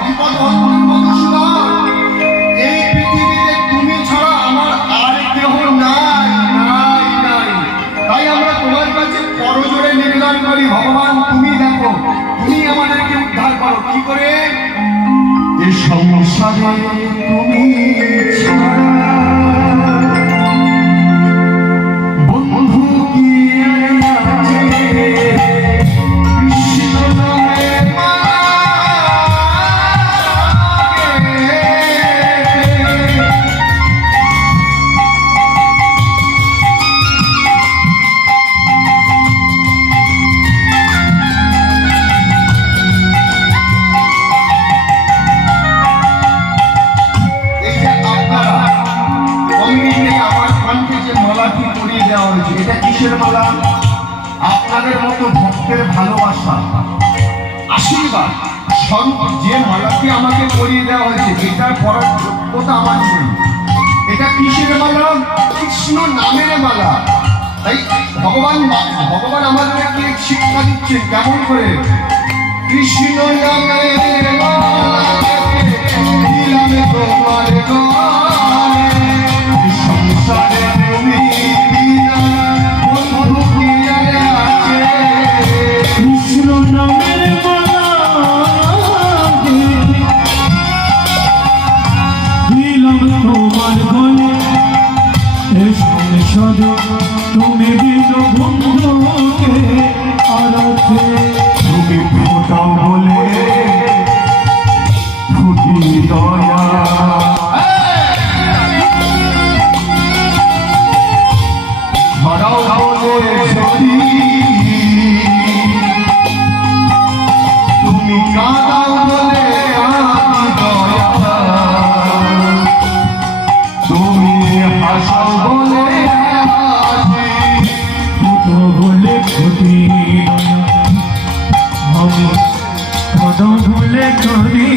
বিপদ মধুসূদন, এই পৃথিবীতে তুমি ছাড়া আমার আর কেহ নাই নাই নাই। তাই আমরা তোমার কাছে করজোড়ে নিবেদন করি, ভগবান তুমি দেখো, তুমি আমাদেরকে উদ্ধার করো। কি করে? এ সংসারে তুমি ছাড়া বন্ধু কি আছে? কৃষ্ণ নামে এটা কিসের মালা? আপনাদের মতো ভক্তের ভালোবাসা, আশীর্বাদ, যে মালাটি আমাকে পরিয়ে দেওয়া হয়েছে, এটার পরার যোগ্যতা আমার নেই। এটা কিসের মালা? কৃষ্ণ নামের মালা। তাই ভগবান আমাদেরকে শিক্ষা দিচ্ছেন কেমন করে? কৃষ্ণ নামের মালা দিলাম তোমার গলে, সংসারে তুমি কৃষ্ণ নামের মালা দিলাম তোমার গলে, এ সংসারে তুমি দিল বন্ধুকে আরাধে। তুমি ফোটাও বলে ফুটি দয়া, ধরাও বলে যদি তুমি কাঁদাও বলে আমি দয়া, তুমি হাসাও বলে হাসি, ফুটো বলে ফুটি, আমি কত ভুলে করি